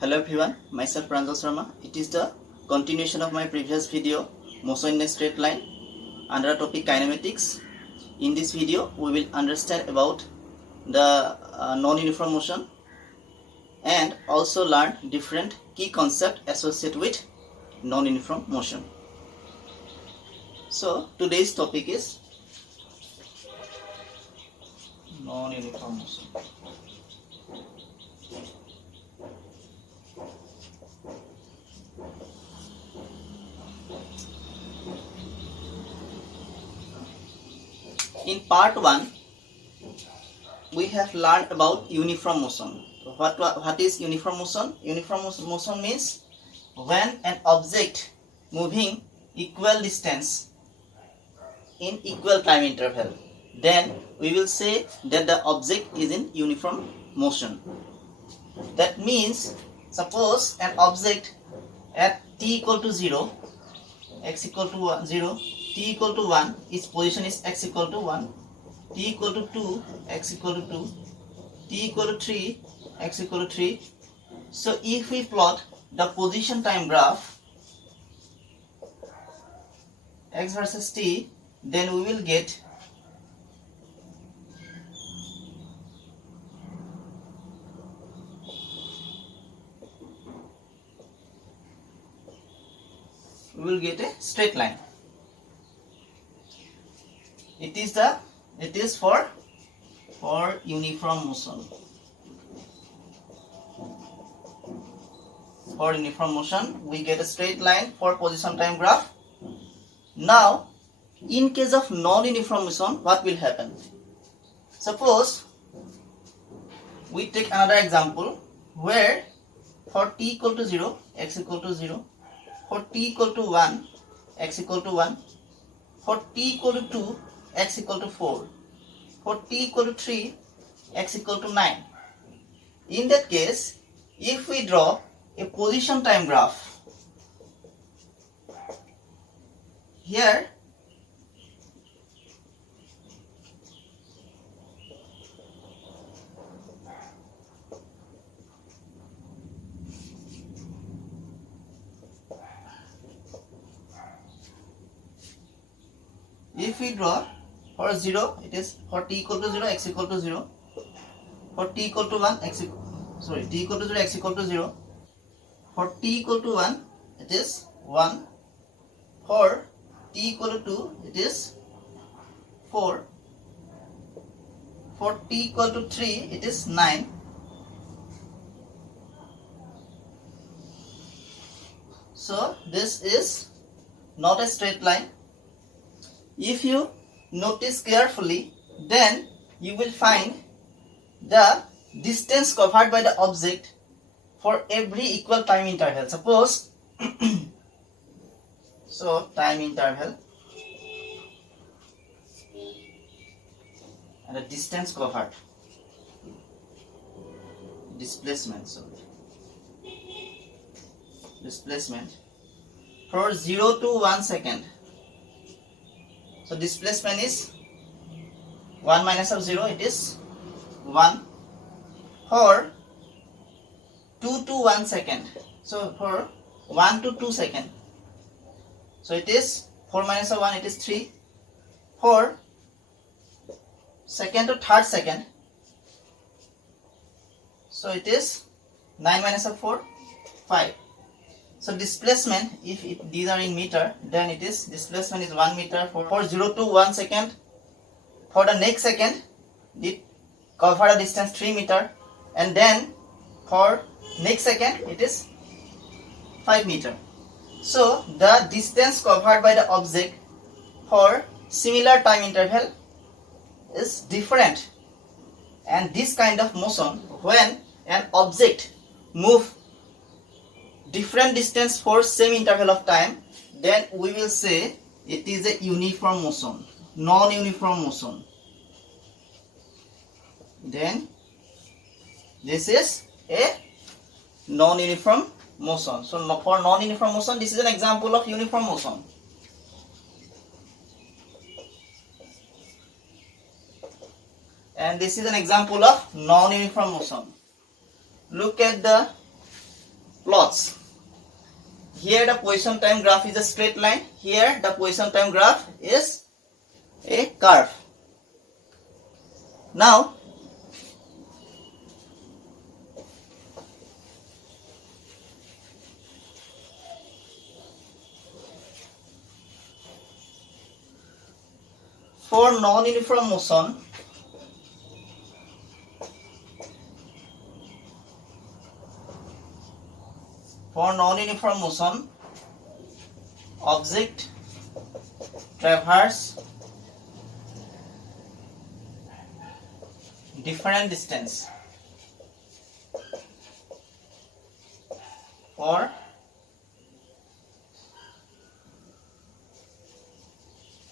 Hello everyone, myself Pranjal Sharma. It is the continuation of my previous video, motion in a straight line, under topic kinematics. In this video, we will understand about the non-uniform motion and also learn different key concepts associated with non-uniform motion. So today's topic is non-uniform motion. In part 1, we have learned about uniform motion. What is uniform motion? Uniform motion means when an object moving equal distance in equal time interval, then we will say that the object is in uniform motion. That means, suppose an object at t equal to 0, x equal to 0, t equal to 1, its position is x equal to 1, t equal to 2, x equal to 2, t equal to 3, x equal to 3. So if we plot the position time graph x versus t, then we will get a straight line. It is for uniform motion. For uniform motion, we get a straight line for position time graph. Now, in case of non-uniform motion, what will happen? Suppose we take another example where for t equal to 0, x equal to 0, for t equal to 1, x equal to 1, for t equal to 2, x equal to 4, for t equal to 3, x equal to 9. In that case, if we draw a position time graph, here if we draw for 0, it is for t equal to 0, x equal to 0, for t equal to 1, t equal to 0, x equal to 0, for t equal to 1, it is 1, for t equal to 2, it is 4, for t equal to 3, it is 9. So this is not a straight line. If you notice carefully, then you will find the distance covered by the object for every equal time interval. Suppose so time interval and the distance covered, displacement for 0 to 1 second. So displacement is 1 minus of 0, it is 1. For 2 to 1 second, so for 1 to 2 second, so it is 4 minus of 1, it is 3. For second to third second, so it is 9 minus of 4, 5. So displacement, if these are in meter, then it is displacement is 1 meter for 0 to 1 second. For the next second, it cover a distance 3 meter, and then for next second it is 5 meter. So the distance covered by the object for similar time interval is different, and this kind of motion, when an object move different distance for same interval of time, then we will say it is a uniform motion. Non-uniform motion, then this is a non-uniform motion. So for non-uniform motion, this is an example of uniform motion. And this is an example of non-uniform motion. Look at the plots. Here the position time graph is a straight line. Here the position time graph is a curve. Now for non-uniform motion, object traverse different distance for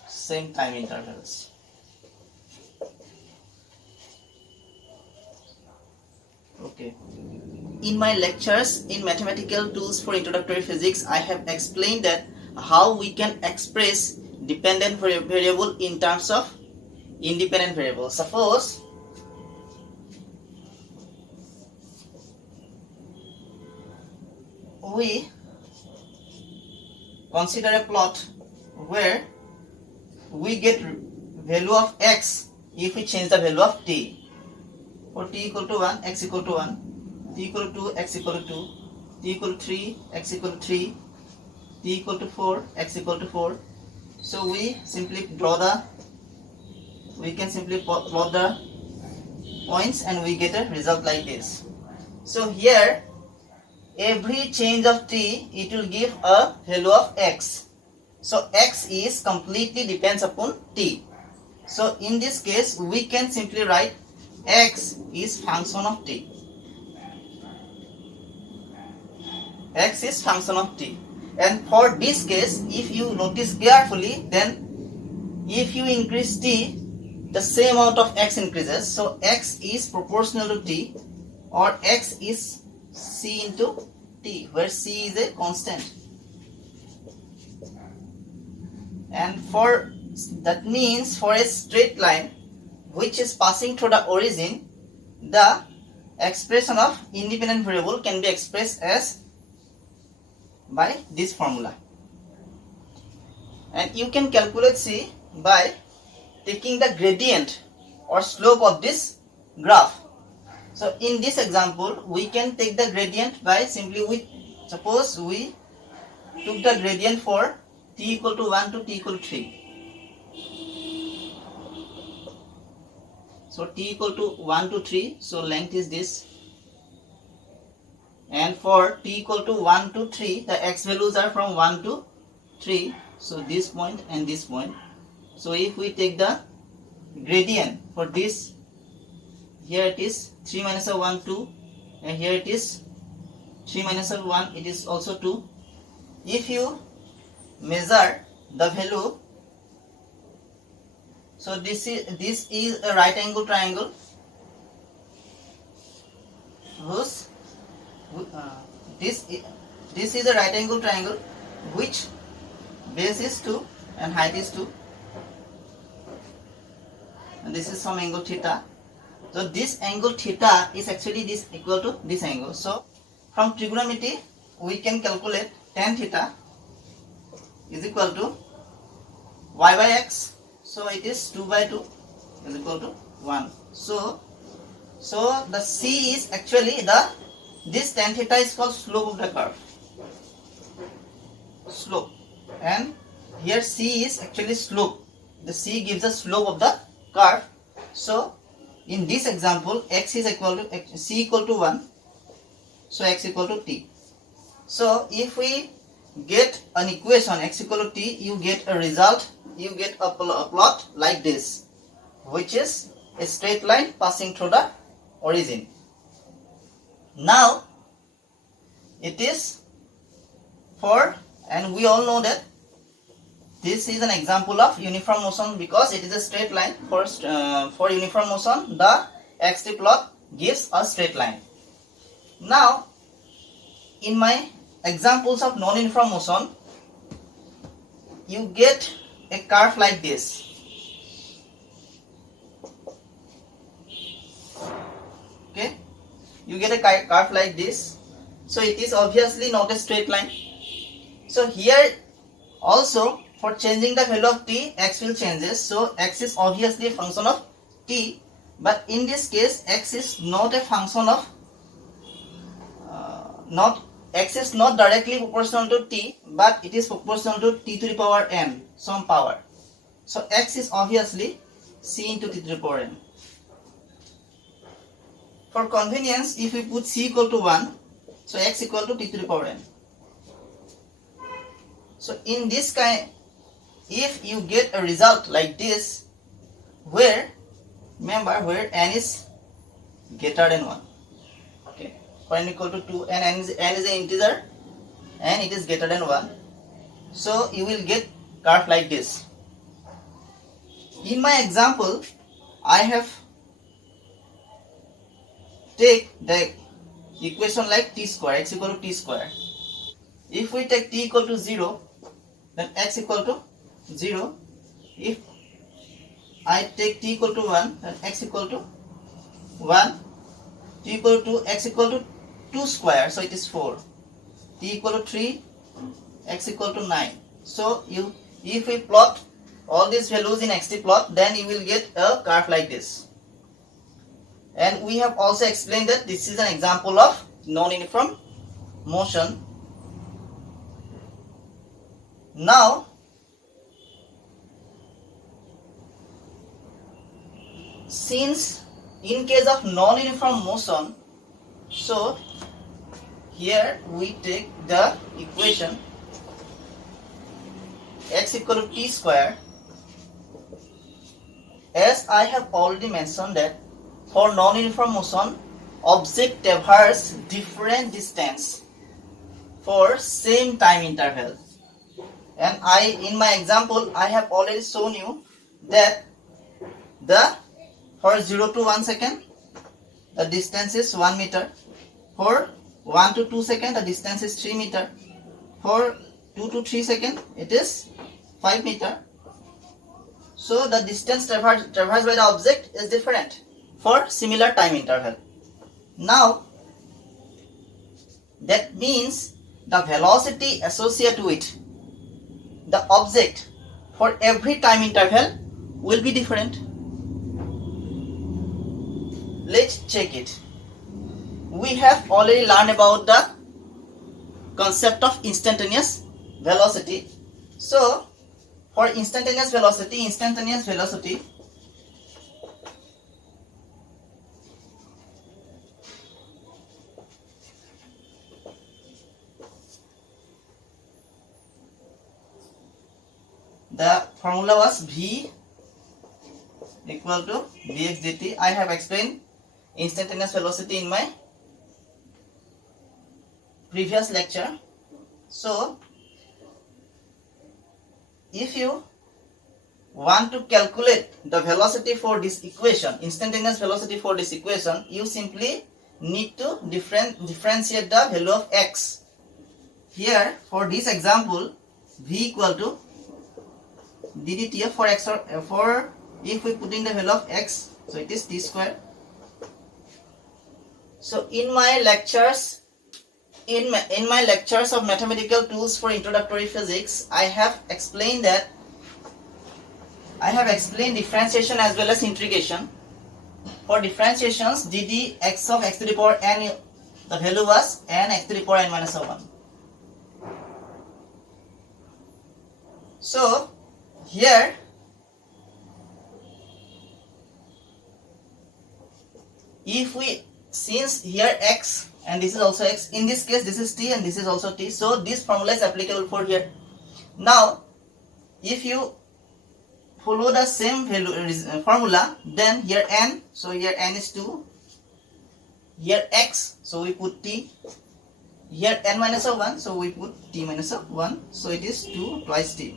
same time intervals. Okay. In my lectures in Mathematical Tools for Introductory Physics, I have explained that how we can express dependent variable in terms of independent variable. Suppose we consider a plot where we get value of x if we change the value of t. For t equal to 1, x equal to 1, t equal to 2, x equal to 2, t equal to 3, x equal to 3, t equal to 4, x equal to 4. So we can simply plot the points and we get a result like this. So here every change of t, it will give a value of x. So x is completely depends upon t. So in this case we can simply write x is function of t. X is function of t. And for this case, if you notice carefully, then if you increase t, the same amount of x increases. So x is proportional to t, or x is c into t, where c is a constant. And for that means for a straight line which is passing through the origin, the expression of independent variable can be expressed as by this formula. And you can calculate c by taking the gradient or slope of this graph. So in this example we can take the gradient by simply suppose we took the gradient for t equal to 1 to t equal to 3. So t equal to 1 to 3, so length is this. And for t equal to 1 to 3, the x values are from 1 to 3. So this point and this point. So if we take the gradient for this, here it is 3 minus 1, 2. And here it is 3 minus 1, it is also 2. If you measure the value, so this is a right angle triangle whose this is a right angle triangle which base is 2 and height is 2, and this is some angle theta. So this angle theta is actually this equal to this angle. So from trigonometry we can calculate tan theta is equal to y by x. So it is 2 by 2 is equal to 1. So the c is actually this tan theta is called slope of the curve. Slope. And here c is actually slope. The c gives the slope of the curve. So in this example x is equal to c equal to 1. So x equal to t. So if we get an equation x equal to t, you get a result, you get a plot like this, which is a straight line passing through the origin. Now it is for, and we all know that this is an example of uniform motion because it is a straight line. For uniform motion, the xt plot gives a straight line. Now in my examples of non-uniform motion, you get a curve like this. Okay, you get a curve like this. So So it is obviously not a straight line. So here also for changing the value of t, x will changes. So x is obviously a function of t, but in this case x is not a function of x is not directly proportional to t, but it is proportional to t to the power n, some power. So x is obviously c into t to the power n. For convenience, if we put c equal to 1, so x equal to t to the power n. So in this kind, if you get a result like this, where, remember, where n is greater than 1, okay, for n equal to 2 and n is an integer and it is greater than 1, so you will get curve like this. In my example, I have take the equation like t square, x equal to t square. If we take t equal to 0, then x equal to 0. If I take t equal to 1, then x equal to 1. T equal to x equal to 2 square, so it is 4. T equal to 3, x equal to 9. So if we plot all these values in xt plot, then you will get a curve like this. And we have also explained that this is an example of non-uniform motion. Now, since in case of non-uniform motion, so here we take the equation x equal to t square. As I have already mentioned that for non-uniform motion, object traverse different distance for same time interval. And in my example, I have already shown you that for 0 to 1 second, the distance is 1 meter. For 1 to 2 second, the distance is 3 meter. For 2 to 3 second, it is 5 meter. So the distance traversed by the object is different for similar time interval. Now, that means the velocity associated with the object for every time interval will be different. Let's check it. We have already learned about the concept of instantaneous velocity. So, for instantaneous velocity, the formula was v equal to dx dt. I have explained instantaneous velocity in my previous lecture. So, if you want to calculate the velocity for this equation, instantaneous velocity for this equation, you simply need to differentiate the value of x. Here, for this example, v equal to d dt for x, or for if we put in the value of x, so it is t square. So in my lectures of mathematical tools for introductory physics, I have explained differentiation as well as integration. For differentiations, dd x of x to the power n, the value was n x to the power n minus 1. So here since here x and this is also x, in this case this is t and this is also t, so this formula is applicable for here. Now if you follow the same formula, then here n, so here n is 2, here x, so we put t, here n minus 1, so we put t minus 1, so it is 2 twice t.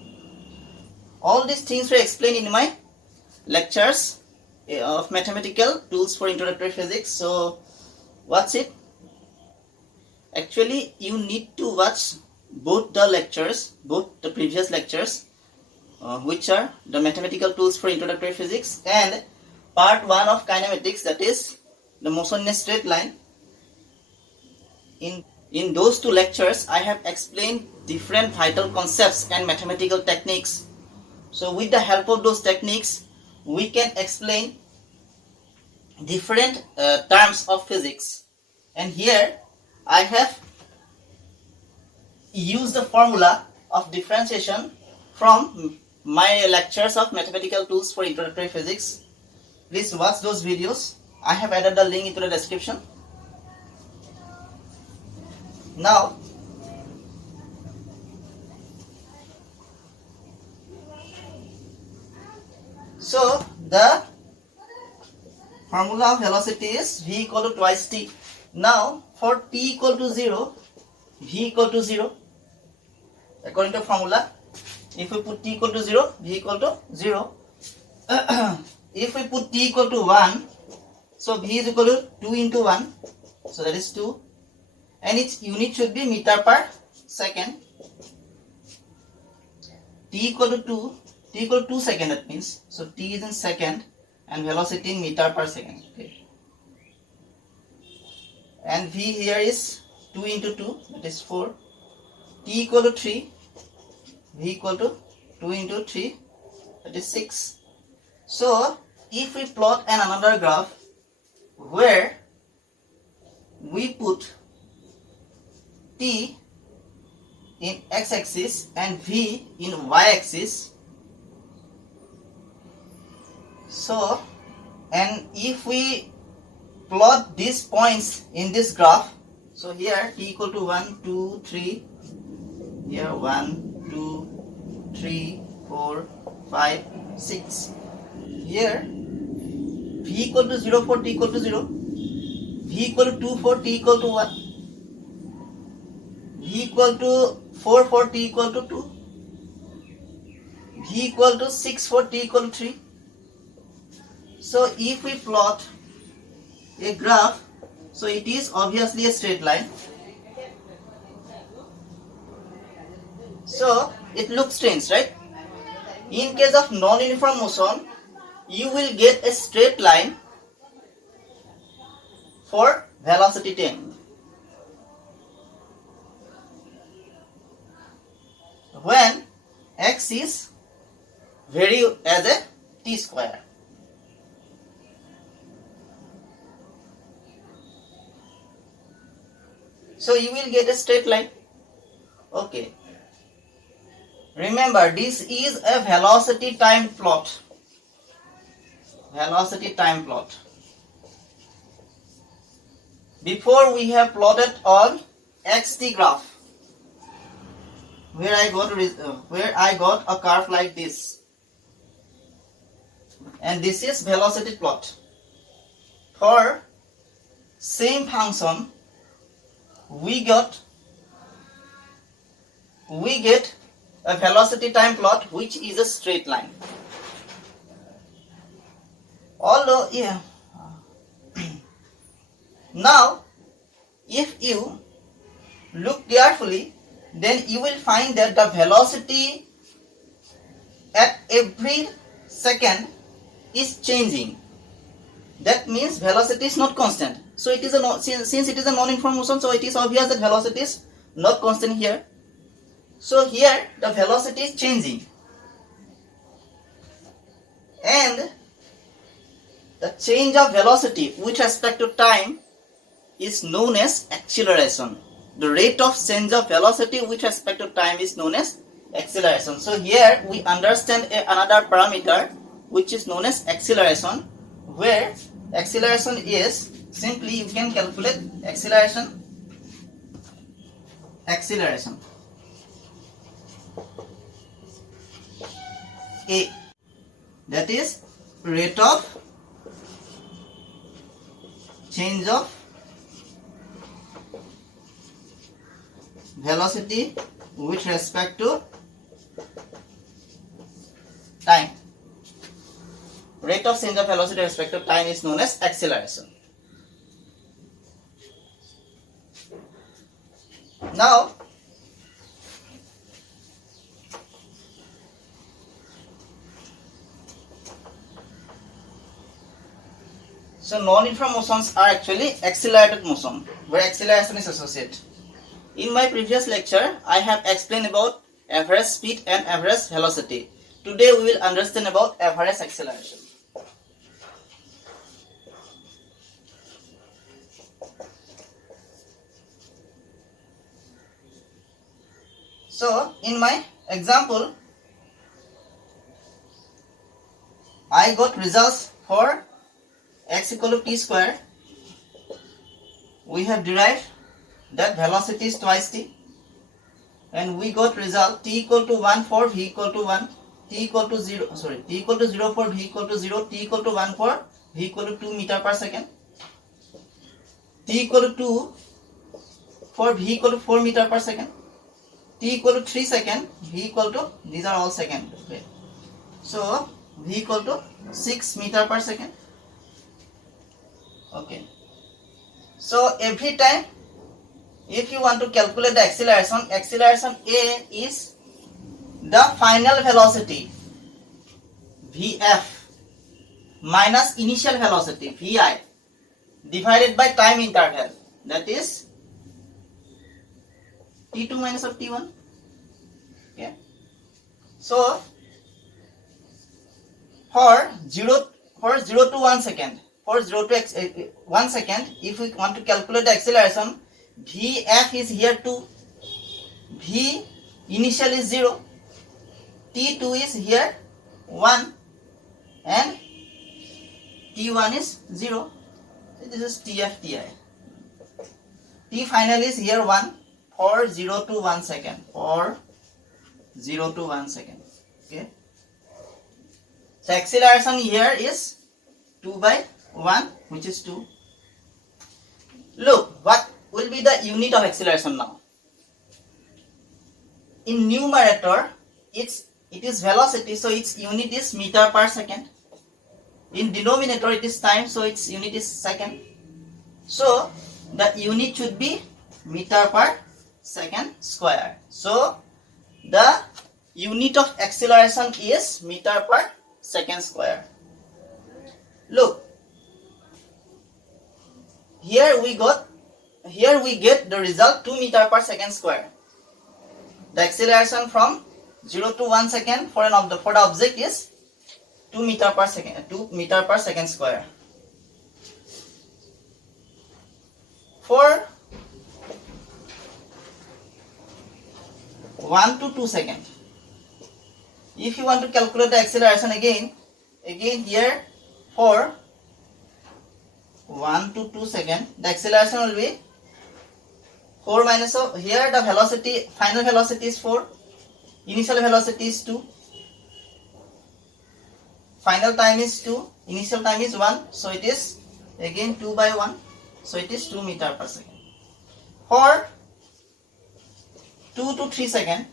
All these things were explained in my lectures of mathematical tools for introductory physics. So what's it? Actually, you need to watch both the previous lectures, which are the mathematical tools for introductory physics, and part 1 of kinematics, that is the motion in a straight line. In In those two lectures, I have explained different vital concepts and mathematical techniques. So with the help of those techniques, we can explain different terms of physics. And here I have used the formula of differentiation from my lectures of mathematical tools for introductory physics. Please watch those videos. I have added the link into the description. Now, so the formula of velocity is v equal to twice t. Now, for t equal to 0, v equal to 0. According to formula, if we put t equal to 0, v equal to 0. If we put t equal to 1, so v is equal to 2 into 1, so that is 2. And its unit should be meter per second. T equal to 2, t equal to 2 seconds, that means. So t is in second and velocity in meter per second. Okay. And v here is 2 into 2, that is 4. T equal to 3, v equal to 2 into 3, that is 6. So if we plot another graph where we put t in x-axis and v in y-axis, so and if we plot these points in this graph, so here t equal to 1, 2, 3, here 1, 2, 3, 4, 5, 6, here v equal to 0 for t equal to 0, v equal to 2 for t equal to 1, v equal to 4 for t equal to 2, v equal to 6 for t equal to 3. So if we plot a graph, so it is obviously a straight line. So it looks strange, right? In case of non-uniform motion, you will get a straight line for velocity t. When x is vary as a t square. So you will get a straight line. Okay. Remember, this is a velocity time plot. Velocity time plot. Before we have plotted on xt graph, where I got a curve like this, and this is velocity plot. For same function, we get a velocity time plot which is a straight line. Although, yeah. Now, if you look carefully, then you will find that the velocity at every second is changing. That means velocity is not constant. So it is a since it is a non-uniform motion, so it is obvious that velocity is not constant here. So here the velocity is changing, and the change of velocity with respect to time is known as acceleration. The rate of change of velocity with respect to time is known as acceleration. So here we understand another parameter which is known as acceleration, where acceleration is simply you can calculate acceleration. A, that is rate of change of velocity with respect to time. Rate of change of velocity with respect to time is known as acceleration. Now, so non-uniform motions are actually accelerated motion, where acceleration is associated. In my previous lecture, I have explained about average speed and average velocity. Today we will understand about average acceleration. So, in my example, I got results for x equal to t square. We have derived that velocity is twice t, and we got result t equal to 1 for v equal to 1, t equal to 0 for v equal to 0, t equal to 1 for v equal to 2 meter per second, t equal to 2 for v equal to 4 meter per second, t equal to 3 second, v equal to, these are all second. Okay. So v equal to 6 meter per second. Okay. So every time if you want to calculate the acceleration, acceleration A is the final velocity Vf minus initial velocity Vi divided by time interval, that is t2 minus of t1. Okay. So for 0 to 1 second, for 0 to 1 second, if we want to calculate the acceleration, Vf is here 2, V initial is 0, T2 is here 1, and T1 is 0. So this is Tf Ti. T final is here 1 for 0 to 1 second, for 0 to 1 second. Okay. So acceleration here is 2 by 1, which is 2. Look, what will be the unit of acceleration now? In numerator, it is velocity, so its unit is meter per second. In denominator, it is time, so its unit is second. So the unit should be meter per second square. So the unit of acceleration is meter per second square. Look, here we get the result 2 meter per second square. The acceleration from 0 to 1 second for the object is 2 meter per second square. For 1 to 2 seconds, if you want to calculate the acceleration again here for 1 to 2 seconds, the acceleration will be 4 minus of, here the velocity, final velocity is 4, initial velocity is 2, final time is 2, initial time is 1, so it is again 2 by 1, so it is 2 meter per second. For 2 to 3 seconds,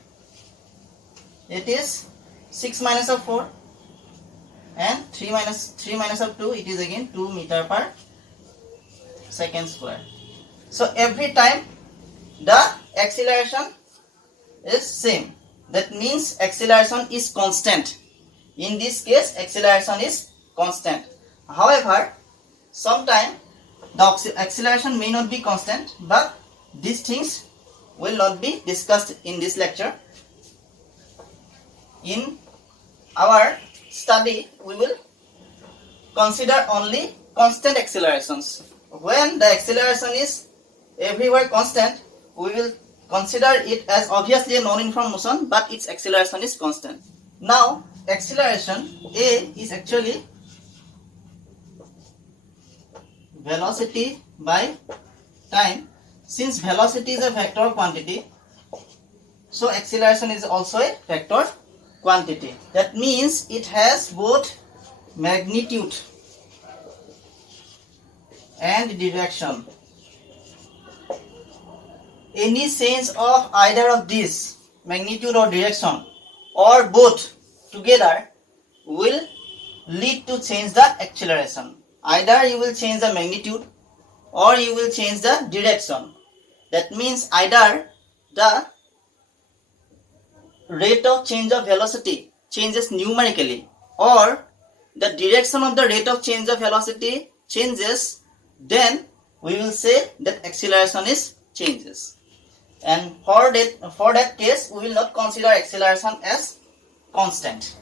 it is 6 minus of 4, and 3 minus of 2, it is again 2 meter per second square. So every time the acceleration is same, that means acceleration is constant. In this case, acceleration is constant. However, sometimes the acceleration may not be constant, but these things will not be discussed in this lecture. In our study, we will consider only constant accelerations. When the acceleration is everywhere constant, we will consider it as obviously a non-uniform motion, but its acceleration is constant. Now, acceleration A is actually velocity by time. Since velocity is a vector quantity, so acceleration is also a vector quantity. That means it has both magnitude and direction. Any change of either of these, magnitude or direction, or both together, will lead to change the acceleration. Either you will change the magnitude or you will change the direction. That means either the rate of change of velocity changes numerically, or the direction of the rate of change of velocity changes, then we will say that acceleration is changes. and for that case we will not consider acceleration as constant.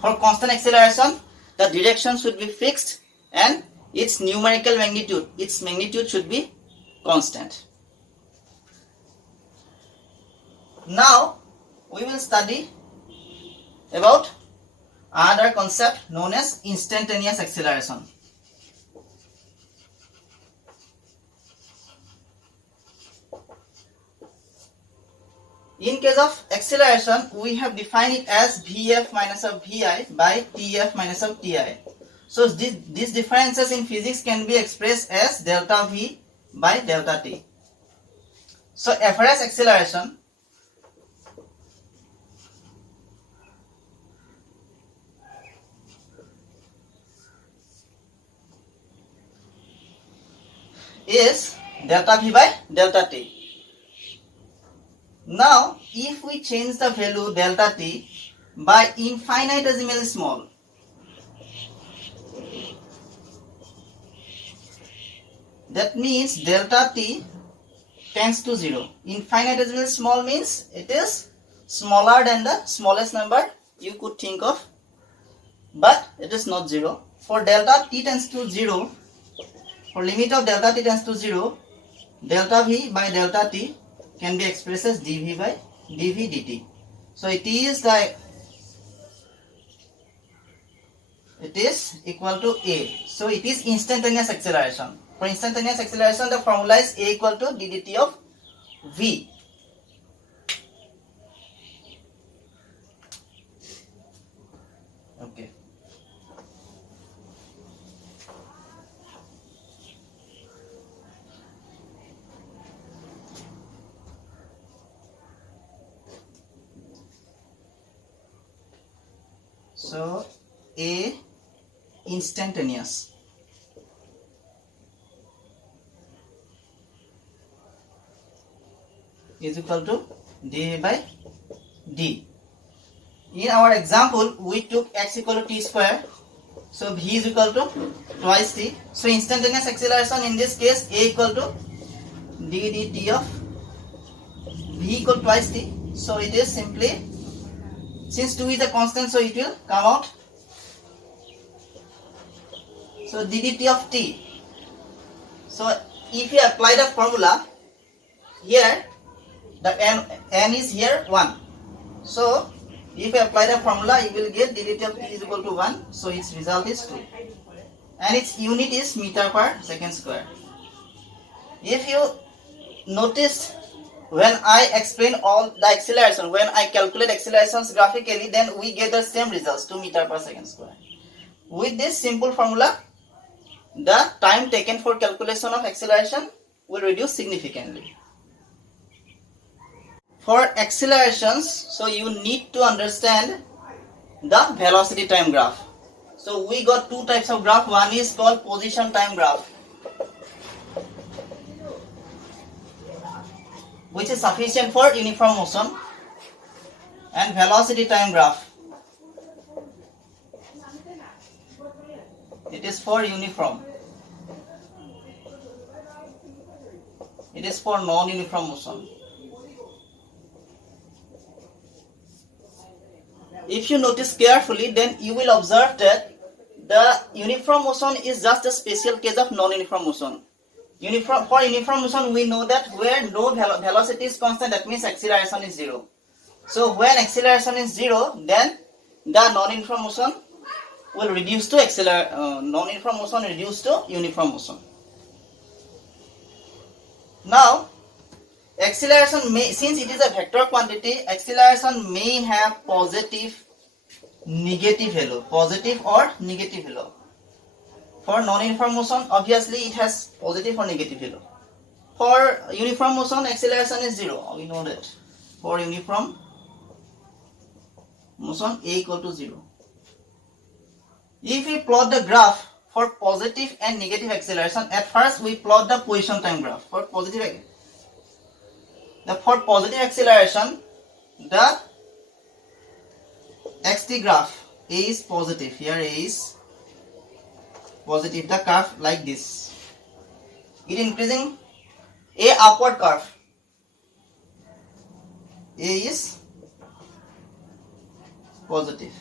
For constant acceleration, the direction should be fixed and its numerical magnitude, its magnitude should be constant. Now we will study about another concept known as instantaneous acceleration. In case of acceleration, we have defined it as Vf minus of Vi by Tf minus of Ti. So these differences in physics can be expressed as delta V by delta T. So average acceleration is delta V by delta T. Now, if we change the value delta T by infinitesimally small, that means delta T tends to 0. Infinitesimally small means it is smaller than the smallest number you could think of, but it is not 0. For delta T tends to 0, for limit of delta T tends to 0, delta V by delta T can be expressed as dV by dV dt. So it is equal to A. So it is instantaneous acceleration. For instantaneous acceleration, the formula is A equal to d dt of V. Okay. So A instantaneous is equal to dV by d. In our example, we took x equal to t square. So v is equal to twice t. So instantaneous acceleration in this case A equal to d dt of v equal to twice t. So it is simply, since 2 is a constant, so it will come out. So d dt of t. So if you apply the formula here, the n is here 1. So if you apply the formula, you will get d dt of t is equal to 1. So its result is 2. And its unit is meter per second square. If you notice, when I explain all the acceleration, when I calculate accelerations graphically, then we get the same results, 2 meter per second square. With this simple formula, the time taken for calculation of acceleration will reduce significantly. For accelerations, so you need to understand the velocity time graph. So we got two types of graph. One is called position time graph, which is sufficient for uniform motion, and velocity time graph. It is for uniform. It is for non-uniform motion. If you notice carefully, then you will observe that the uniform motion is just a special case of non-uniform motion. For uniform motion, we know that where no velocity is constant, that means acceleration is 0. So when acceleration is 0, then the non-uniform motion will reduce to non-uniform motion reduce to uniform motion. Now, acceleration may, since it is a vector quantity, acceleration may have positive, negative value, positive or negative value. For non-uniform motion, obviously it has positive or negative value. For uniform motion, acceleration is 0. We know that. For uniform motion, A equal to 0. If we plot the graph for positive and negative acceleration, at first we plot the position time graph. For positive acceleration, the xt graph, A is positive. Here A is positive, the curve like this. It increasing, A upward curve. A is positive,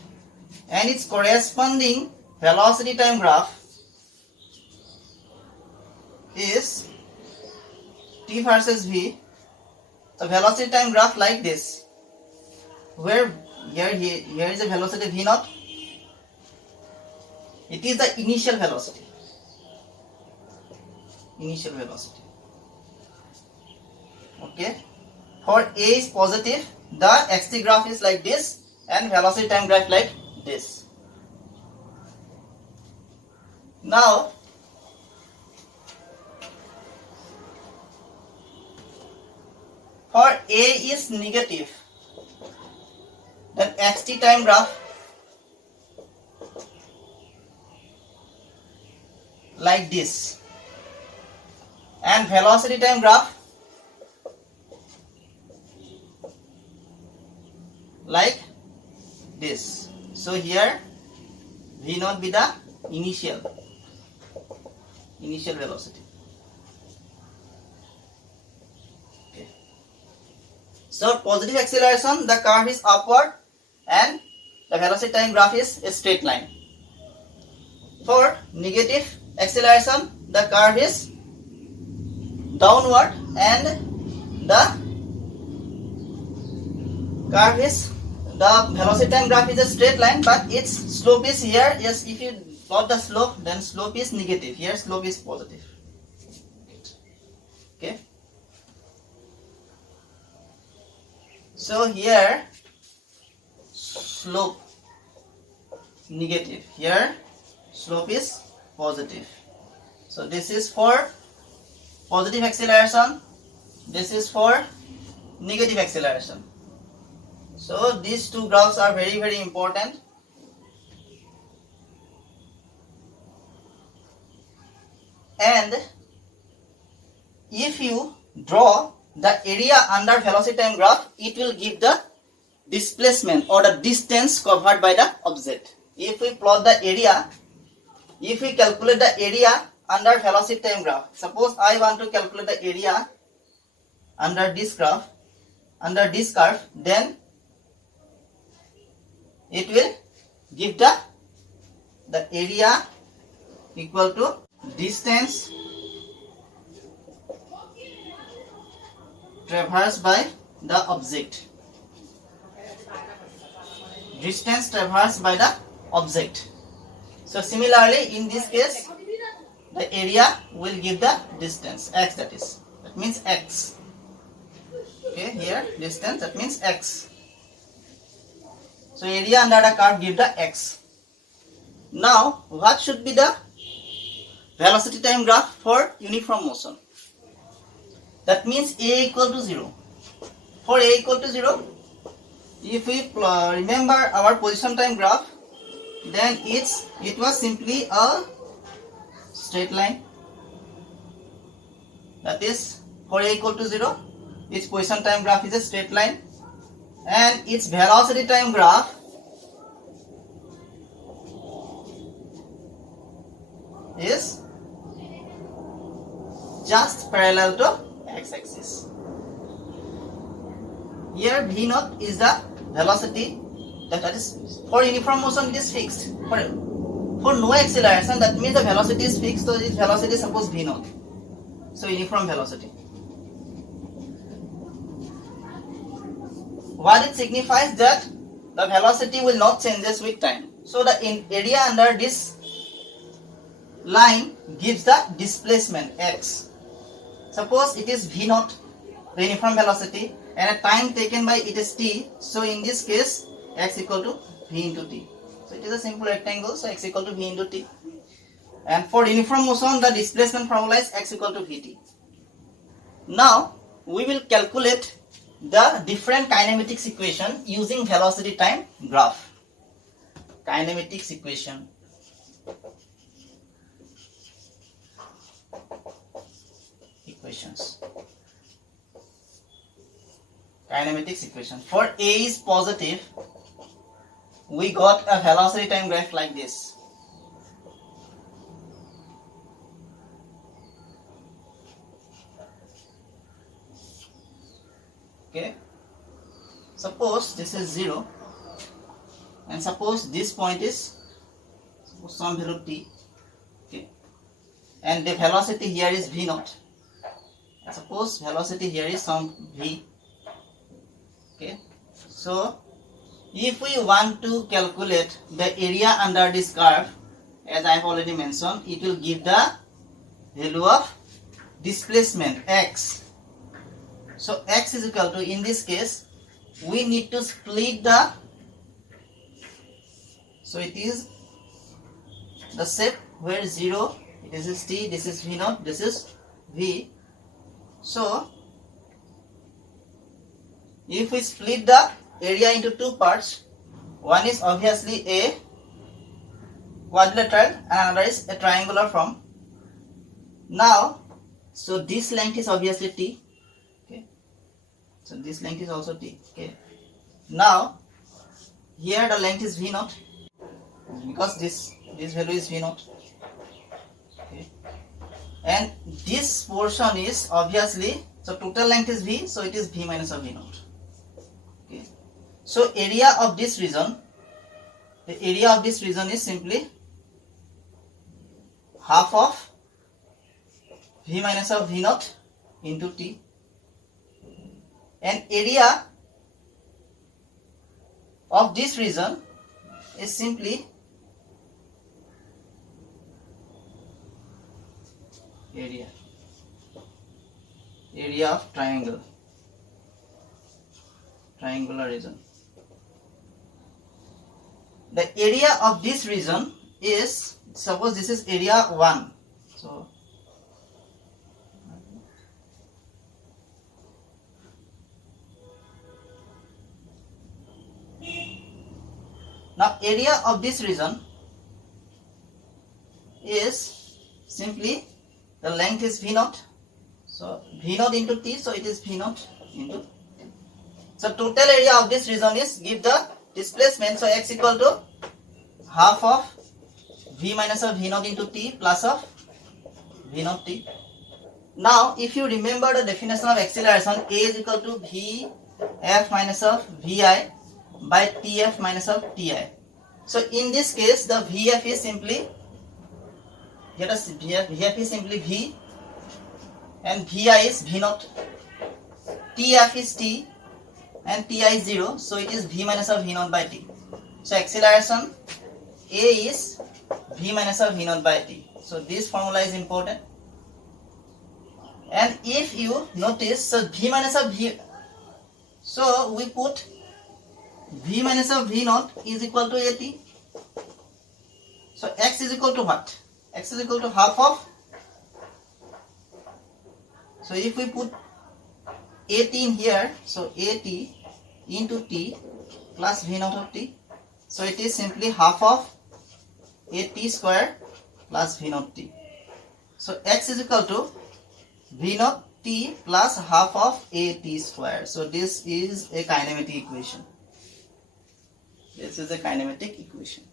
and its corresponding velocity time graph is t versus v. So velocity time graph like this, where here is a velocity v naught. It is the initial velocity. Okay. For A is positive, the xt graph is like this, and velocity time graph like this. Now, for A is negative, then xt time graph like this, and velocity time graph like this. So here v naught be the initial velocity. Okay. So positive acceleration, the curve is upward, and the velocity time graph is a straight line. For negative acceleration, the curve is downward, and the velocity time graph is a straight line, but its slope is here. Yes, if you plot the slope, then slope is negative. Here slope is positive. Okay. So here slope negative, here slope is positive. So this is for positive acceleration, this is for negative acceleration. So these two graphs are very, very important. And if you draw the area under velocity time graph, it will give the displacement or the distance covered by the object. If we plot the area, if we calculate the area under velocity time graph, suppose I want to calculate the area under this graph, under this curve, then it will give the area equal to distance traversed by the object. Distance traversed by the object. So similarly, in this case, the area will give the distance x, that means x. Okay, here distance, that means x. So area under the curve give the x. Now what should be the velocity time graph for uniform motion? That means a equal to 0. For a equal to 0, if we remember our position time graph, then it was simply a straight line. That is, for a equal to 0, its position time graph is a straight line, and its velocity time graph is just parallel to x-axis. Here v naught is the velocity, that is, for uniform motion it is fixed. For no acceleration, that means the velocity is fixed, so its velocity is suppose v naught. So uniform velocity. What it signifies that the velocity will not changes with time. So the area under this line gives the displacement x. Suppose it is v naught, the uniform velocity, and a time taken by it is t. So in this case, x equal to v into t. So it is a simple rectangle, so x equal to v into t. And for uniform motion, the displacement formula is x equal to vt. Now we will calculate the different kinematics equation using velocity time graph. Kinematics equation. Kinematics equation. For A is positive, we got a velocity time graph like this. Okay. suppose this is 0 and suppose this point is some value t, okay, and the velocity here is v naught. Suppose velocity here is some v, okay. So if we want to calculate the area under this curve, as I have already mentioned, it will give the value of displacement x. So x is equal to, in this case, we need to split the, so it is the shape where 0, this is t, this is v naught, this is v. So if we split the area into two parts, one is obviously a quadrilateral and another is a triangular form. Now, so this length is obviously t, okay. So this length is also t, okay. Now here the length is v naught because this value is v naught, okay. And this portion is obviously, so total length is v, so it is v minus of v naught, okay. So area of this region, the area of this region is simply half of v minus of v naught into t, and area of this region is simply area of triangular region. The area of this region is, suppose this is area 1, so now area of this region is simply, the length is v naught, so v naught into t, so it is v naught into t. So total area of this region is, give the displacement, so x equal to half of v minus of v naught into t plus of v naught t. Now if you remember the definition of acceleration, a is equal to v f minus of vi by tf minus of ti. So in this case the vf is simply, here vf is simply v and vi is v naught, tf is t and ti is 0, so it is v minus of v naught by t. So acceleration a is v minus of v naught by t. So this formula is important. And if you notice, so v minus of v, so we put v minus of v naught is equal to at. So x is equal to what? X is equal to half of, so if we put at in here, so at into t plus v naught of t, so it is simply half of at square plus v naught t. So x is equal to v naught t plus half of at square. So this is a kinematic equation. This is a kinematic equation.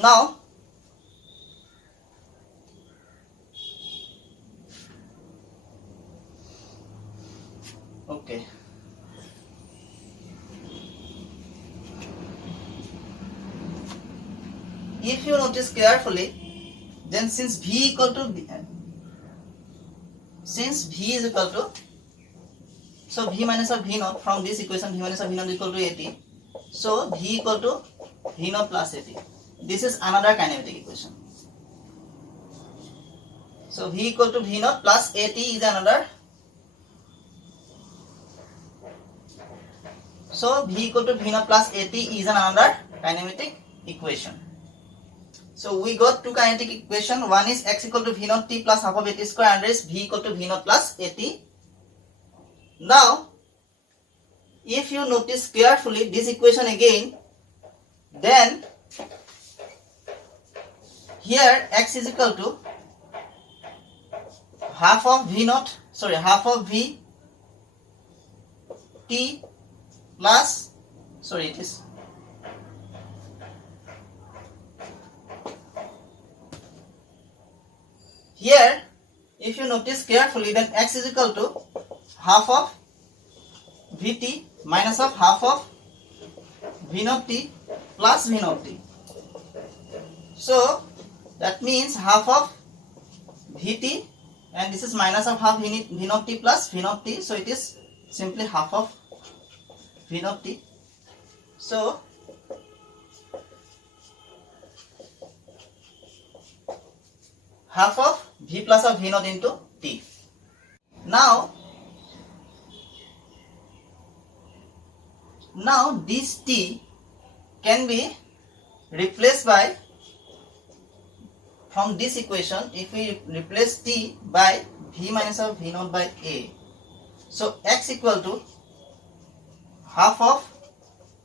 Now okay, if you notice carefully, then since v equal to v is equal to, so v minus of v naught, from this equation v minus of v naught equal to at, so v equal to v naught plus at. This is another kinematic equation. So v equal to v naught plus at is another. So v equal to v naught plus at is another kinematic equation. So we got two kinetic equation. One is x equal to v naught t plus half of at square, and is v equal to v naught plus at. Now, if you notice carefully this equation again, then here x is equal to half of v naught, half of v t plus, it is here if you notice carefully, then x is equal to half of Vt minus of half of V naught t plus V naught t. So that means half of Vt, and this is minus of half V naught t plus V naught t. So it is simply half of V naught t. So half of V plus of V naught into t. Now this t can be replaced by, from this equation, if we replace t by V minus of V naught by a, so x equal to half of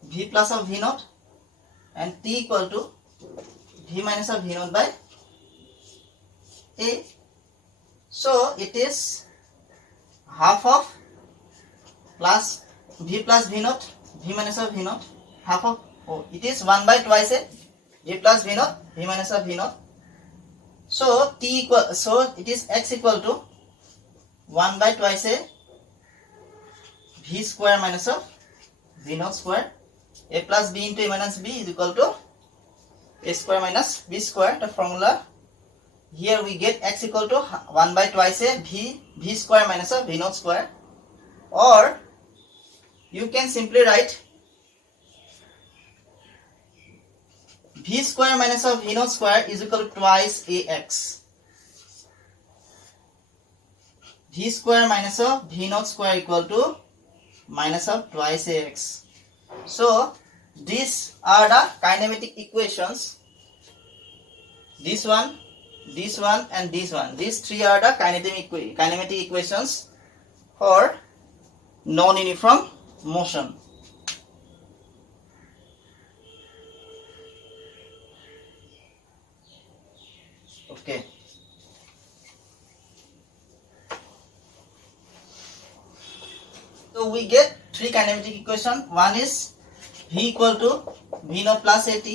V plus of V naught and t equal to V minus of V naught by a. So it is half of plus V plus V naught, V minus of V naught, half of, it is 1 by twice a V plus V naught, V minus of V naught. So t equal, so it is x equal to 1 by twice a V square minus of V naught square. A plus b into a minus b is equal to a square minus b square. The formula here we get x equal to 1 by twice a v square minus of V naught square, or you can simply write V square minus of V naught square is equal to twice ax. V square minus of V naught square equal to minus of twice ax. So these are the kinematic equations. This one, and this one. These three are the kinematic equations for non-uniform motion. Okay. So we get three kinematic equations. One is V equal to V naught plus at.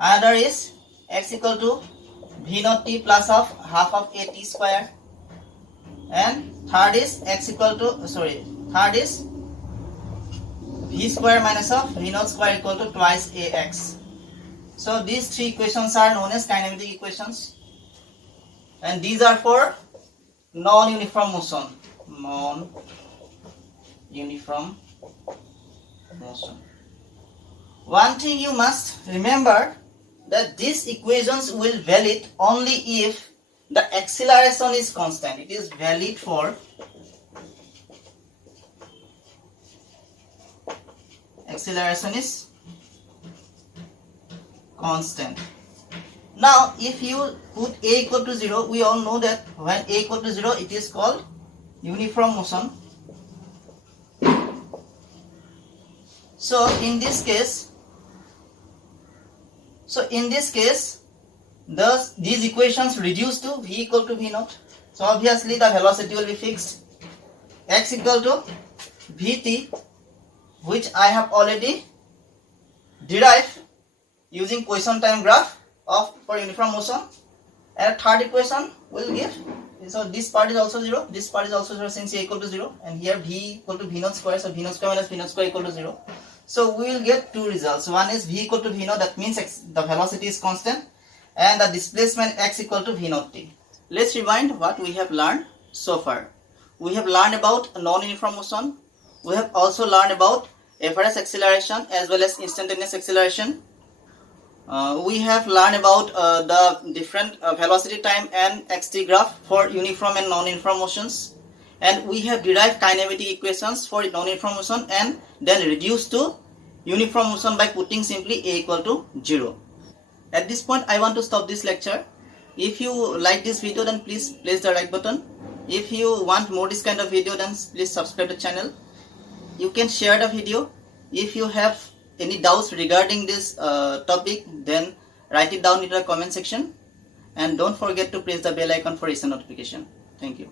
Another is x equal to V naught t plus of half of at square. And third is x equal to, third is V square minus of V naught square equal to twice ax. So these three equations are known as kinematic equations, and these are for non-uniform motion. Non-uniform motion. One thing you must remember, that these equations will valid only if the acceleration is constant. It is valid for acceleration is constant. Now if you put a equal to 0, we all know that when a equal to 0, it is called uniform motion. So in this case, these equations reduce to v equal to v naught. So obviously the velocity will be fixed. X equal to vt, which I have already derived using Poisson time graph for uniform motion. And a third equation will give, so this part is also 0, this part is also 0 since a equal to 0, and here v equal to v naught square, so v naught square minus v naught square equal to 0. So we will get two results. One is v equal to v naught, that means the velocity is constant, and the displacement x equal to v naught t. Let's rewind what we have learned so far. We have learned about non-uniform motion. We have also learned about average acceleration as well as instantaneous acceleration. We have learned about the different velocity time and xt graph for uniform and non-uniform motions, and we have derived kinematic equations for non-uniform motion and then reduced to uniform motion by putting simply a equal to 0. At this point I want to stop this lecture. If you like this video, then please press the like button. If you want more this kind of video, then please subscribe to the channel. You can share the video. If you have any doubts regarding this topic, then write it down in the comment section, and don't forget to press the bell icon for recent notification. Thank you.